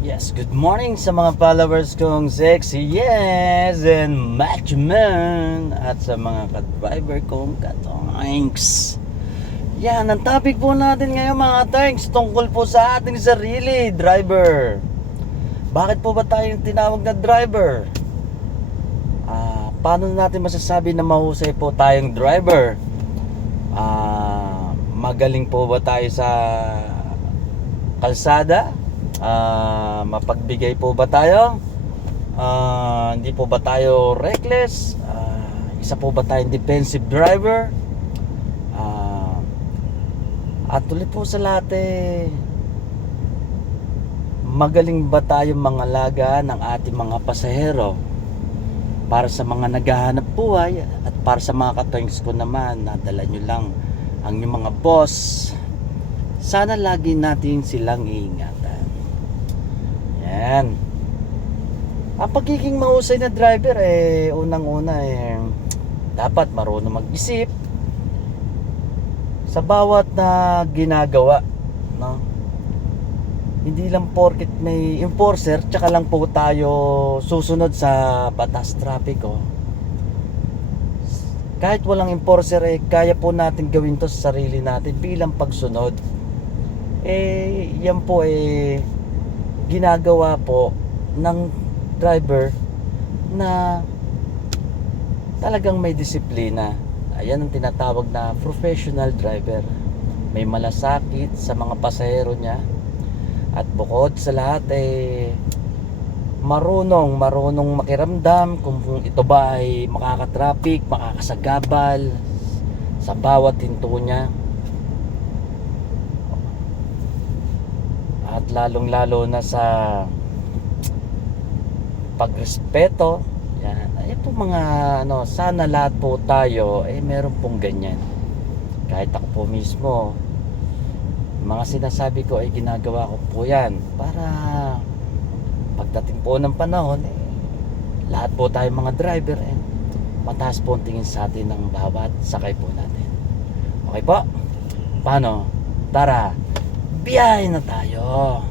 Yes, good morning sa mga followers kong sexy yes and macho man at sa mga ka-driver kong katongs. Yan, ang topic po natin ngayon mga tanks tungkol po sa ating sarili, driver. Bakit po ba tayong tinawag na driver? Paano natin masasabi na mahusay po tayong driver? Magaling po ba tayo sa kalsada? Mapagbigay po ba tayo? Hindi po ba tayo reckless? Isa po ba tayong defensive driver? At ulit po sa lahat magaling ba tayo mangalaga ng ating mga pasahero? Para sa mga naghahanap buhay at para sa mga katoings ko naman, nadala nyo lang ang inyong mga boss. Sana lagi natin silang iingatan. Yan. Ang pagiging mahusay na driver unang-una dapat marunong mag-isip sa bawat na ginagawa, no? Hindi lang porket may enforcer tsaka lang po tayo susunod sa batas trapiko. Kahit walang enforcer kaya po natin gawin to sa sarili natin bilang pagsunod. Yan po ginagawa po ng driver na talagang may disiplina. Ayan ang tinatawag na professional driver. May malasakit sa mga pasahero niya. At bukod sa lahat marunong makiramdam kung ito ba ay makakatraffic, makakasagabal sa bawat hinto niya. At lalong-lalo na sa pagrespeto. Yan. Ito mga sana lahat po tayo meron pong ganyan. Kahit ako po mismo, mga sinasabi ko ay ginagawa ko po yan para pagdating po ng panahon lahat po tayo mga driver mataas po ang tingin sa atin ng bawat sakay po natin. Okay po? Paano? Tara, biyahe na tayo.